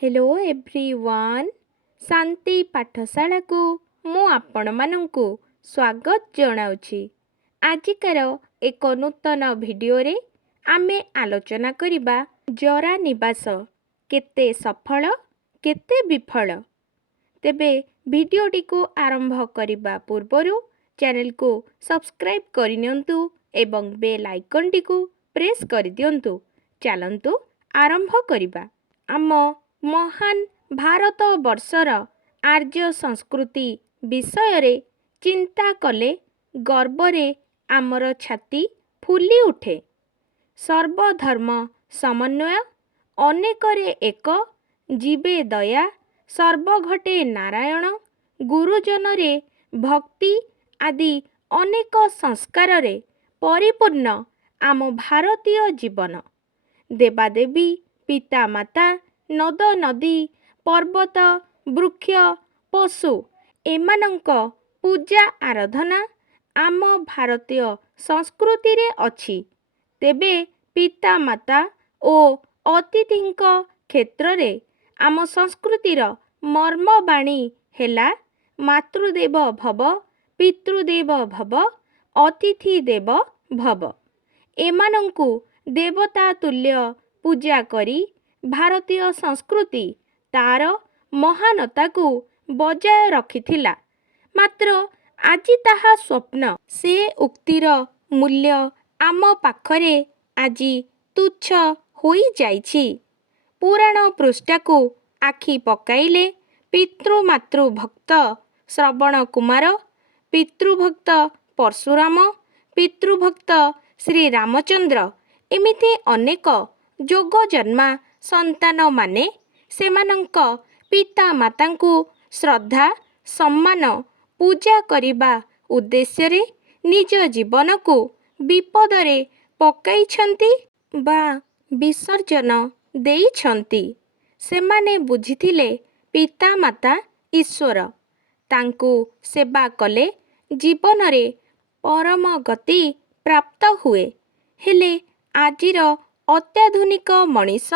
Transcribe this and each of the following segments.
Hello everyone शांति पाठशाला को मु आपण मानंकु स्वागत जनाउछि। आजिकार एक नूतन वीडियो रे आमे आलोचना करिबा जरा निवास केते सफल केते विफल। तेबे वीडियोटी को आरंभ करिबा पूर्वरु चैनल को सब्सक्राइब करिनियंतु एवं बेल आइकन टी को प्रेस करि दियंतु। चलंतु आरंभ करिबा। आम महान भारत वर्षर आर्य संस्कृति विषय रे चिंता कले गर्वरे आमर छाती फुली उठे। सर्वधर्म समन्वय अनेकरे एक जीवे दया सर्वघटे नारायण गुरुजन रे भक्ति आदि अनेक संस्कार रे परिपूर्ण आम भारतीय जीवन। देवादेवी पिता माता नद नदी पर्वत वृक्ष पशु एमानंक पूजा आराधना आम भारतीय संस्कृति रे अछि। तेबे पिता माता ओ अतिथिंक क्षेत्र रे आम संस्कृतिर मर्मबाणी हेला मातृदेव भव पितृदेव भव अतिथि देव भव। एमानंकु देवता तुल्य पूजा करी भारतीय संस्कृति तार महानता को बजाय रखिथिला। मात्र आजि ताहा स्वप्न। से उक्तिर मूल्य आम पाखरे आजि तुच्छ होई जाइछि। पुराण पृष्ठा को आखि पकाइले पितृमातृ भक्त श्रवण कुमार, पितृभक्त परशुराम, पितृभक्त श्री रामचंद्र एमिति अनेक जोग जन्मा संतान माने सेमानंक पिता मातांकु श्रद्धा सम्मान पूजा करिबा उद्देश्य रे निज जीवन को विपदरे पकाइछंती बा विसर्जन देइछंती। सेमाने बुझिथिले पिता माता ईश्वर, तांकु सेवा कले जीवन रे परम गति प्राप्त हुए। हेले आजिर अत्याधुनिक मनीष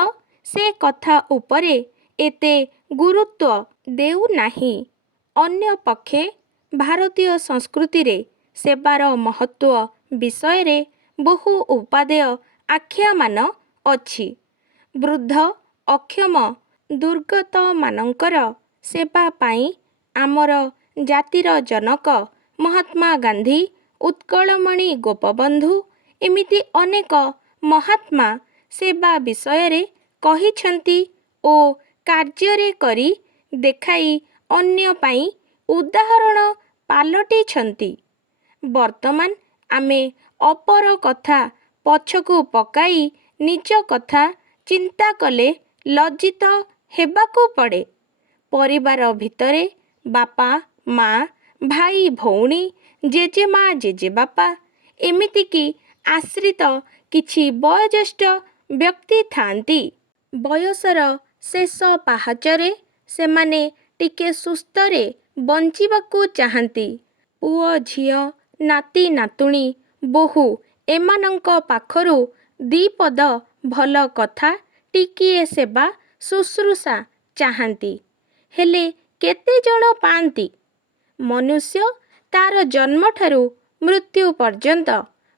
से कथा उपरे एते गुरुत्व देउ नाही। अन्य पक्षे भारतीय संस्कृति रे सेवार महत्व विषय रे बहु उपादेय आख्यामान अछि। वृद्ध अक्षम दुर्गत मानंकर सेवा पाई आमर जातिर जनक महात्मा गांधी, उत्कलमणि गोपबंधु एमिति अनेक महात्मा सेवा विषय रे कहिछंती ओ कार्य करी देखाई अन्य पाई उदाहरण पालटिछंती। वर्तमान आमे अपर कथा पछकु पकाई निज कथा चिंता कले लज्जित हेबाकु पड़े। परिवार भितरे बापा माँ भाई भौणी जेजेमा जेजेबापा एमिति की आश्रित किछि वयोज्येष्ठ व्यक्ति थांती। बयसर शेष पाहाचरे सेमाने टिके सुस्तरे बंचिबाकु चाहंती। पुओ झियो नाती नातुणी बहु एमानंक पाखरु दीपद भल कथा टिकिए सेवा शुश्रूषा चाहंती। हेले केते जण पांती। मनुष्य तार जन्म ठारू मृत्यु पर्यंत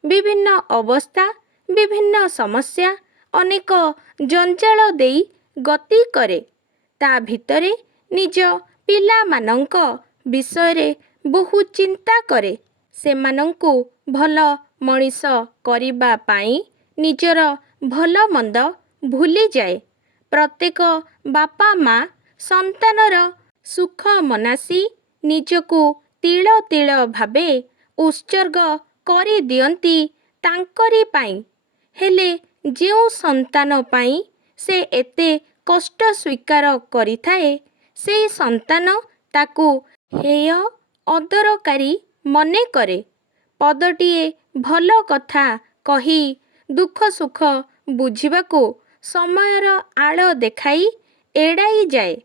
विभिन्न अवस्था विभिन्न समस्या अनेक जंजाल देई गति करे। ता भितरे निज पिला मानंक विषय रे बहु चिंता करे। सेमानंकु भल मनीष करिबा पाई निजर भल मंद भूली जाए। प्रत्येक बापा माँ संतानर सुख मनासी निजकु तिल तिल भाबे उत्सर्ग करि दियंती तांकरी पाई। हेले जेउ संतान पाई से एते कष्ट स्वीकार करिथाए से संतान ताकु हेय अदरकारी मने करे। पदटिए भल कथा कही दुख सुख बुझिबाकु समयर आड़ देखाई एड़ाई जाए।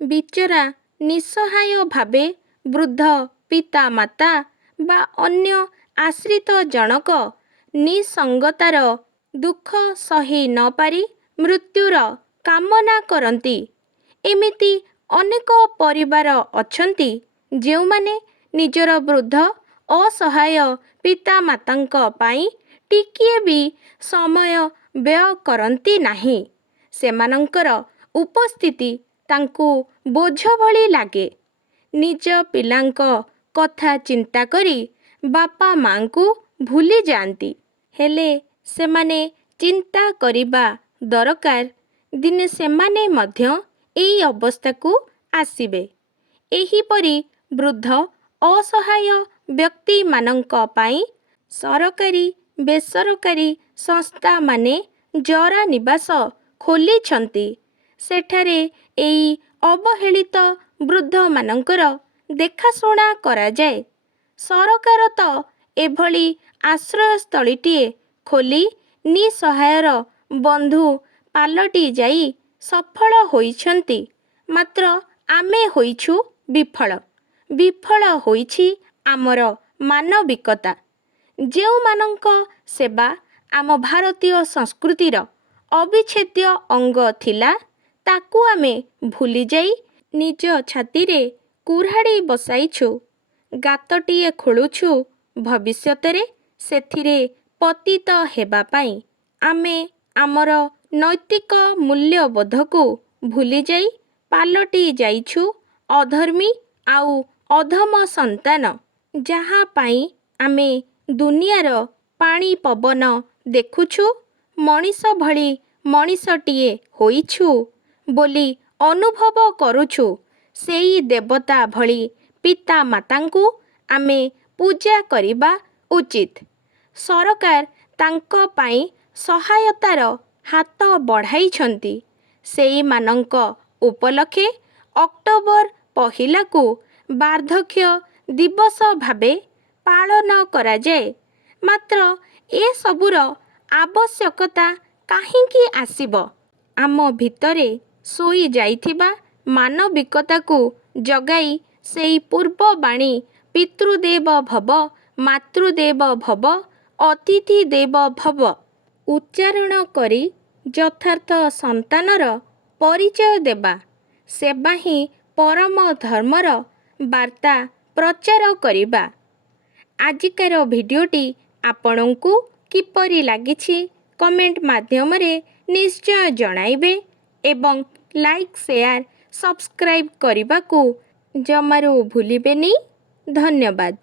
बिचरा निसहाय भावे वृद्ध पिता माता बा अन्य आश्रित जनक निसंगतार दुख सही न पारी मृत्युर कामना करती। ଏମିତି ଅନେକ ପରିବାର ଅଛନ୍ତି ଯେଉଁମାନେ ନିଜର ବୃଦ୍ଧ ଅସହାୟ ପିତାମାତାଙ୍କ ପାଇଁ ଟିକିଏ ବି ସମୟ ବ୍ୟୟ କରନ୍ତି ନାହିଁ। ସେମାନଙ୍କର ଉପସ୍ଥିତି ତାଙ୍କୁ ବୋଝ ଭଳି ଲାଗେ। ନିଜ ପିଲାଙ୍କ କଥା ଚିନ୍ତା କରି ବାପା ମାଙ୍କୁ ଭୁଲି ଯାଆନ୍ତି। ହେଲେ ସେମାନେ ଚିନ୍ତା କରିବା ଦରକାର ଦିନେ ସେମାନେ ମଧ୍ୟ ଏହି ଅବସ୍ଥାକୁ ଆସିବେ। ଏହିପରି ବୃଦ୍ଧ ଅସହାୟ ବ୍ୟକ୍ତିମାନଙ୍କ ପାଇଁ ସରକାରୀ ବେସରକାରୀ ସଂସ୍ଥାମାନେ ଜରା ନିବାସ ଖୋଲିଛନ୍ତି। ସେଠାରେ ଏହି ଅବହେଳିତ ବୃଦ୍ଧମାନଙ୍କର ଦେଖାଶୁଣା କରାଯାଏ। ସରକାର ତ ଏଭଳି ଆଶ୍ରୟସ୍ଥଳୀଟିଏ ଖୋଲି ନିଃସହାୟର ବନ୍ଧୁ ପାଲଟି ଯାଇ ସଫଳ ହୋଇଛନ୍ତି। ମାତ୍ର ଆମେ ହୋଇଛୁ ବିଫଳ। ବିଫଳ ହୋଇଛି ଆମର ମାନବିକତା। ଯେଉଁମାନଙ୍କ ସେବା ଆମ ଭାରତୀୟ ସଂସ୍କୃତିର ଅବିଚ୍ଛେଦ୍ୟ ଅଙ୍ଗ ଥିଲା, ତାକୁ ଆମେ ଭୁଲିଯାଇ ନିଜ ଛାତିରେ କୁରାଢ଼ୀ ବସାଇଛୁ। ଗାତଟିଏ ଖୋଳୁଛୁ ଭବିଷ୍ୟତରେ ସେଥିରେ ପତିତ ହେବା ପାଇଁ। ଆମେ ଆମର ନୈତିକ ମୂଲ୍ୟବୋଧକୁ ଭୁଲିଯାଇ ପାଲଟି ଯାଇଛୁ ଅଧର୍ମୀ ଆଉ ଅଧମ ସନ୍ତାନ। ଯାହା ପାଇଁ ଆମେ ଦୁନିଆର ପାଣି ପବନ ଦେଖୁଛୁ, ମଣିଷ ଭଳି ମଣିଷଟିଏ ହୋଇଛୁ ବୋଲି ଅନୁଭବ କରୁଛୁ, ସେଇ ଦେବତା ଭଳି ପିତାମାତାଙ୍କୁ ଆମେ ପୂଜା କରିବା ଉଚିତ। ସରକାର ତାଙ୍କ ପାଇଁ ସହାୟତାର ହାତ ବଢ଼ାଇଛନ୍ତି। ସେଇମାନଙ୍କ ଉପଲକ୍ଷେ ଅକ୍ଟୋବର 1କୁ ବାର୍ଦ୍ଧକ୍ୟ ଦିବସ ଭାବେ ପାଳନ କରାଯାଏ। ମାତ୍ର ଏସବୁର ଆବଶ୍ୟକତା କାହିଁକି ଆସିବ? ଆମ ଭିତରେ ଶୋଇ ଯାଇଥିବା ମାନବିକତାକୁ ଜଗାଇ ସେଇ ପୂର୍ବବାଣୀ ପିତୃଦେବ ଭବ, ମାତୃଦେବ ଭବ, ଅତିଥି ଦେବ ଭବ ଉଚ୍ଚାରଣ କରି ଯଥାର୍ଥ ସନ୍ତାନର ପରିଚୟ ଦେବା, ସେବା ହିଁ ପରମ ଧର୍ମର ବାର୍ତ୍ତା ପ୍ରଚାର କରିବା। ଆଜିକାର ଭିଡ଼ିଓଟି ଆପଣଙ୍କୁ କିପରି ଲାଗିଛି କମେଣ୍ଟ ମାଧ୍ୟମରେ ନିଶ୍ଚୟ ଜଣାଇବେ ଏବଂ ଲାଇକ୍, ସେୟାର, ସବସ୍କ୍ରାଇବ୍ କରିବାକୁ ଜମାରୁ ଭୁଲିବେନି। ଧନ୍ୟବାଦ।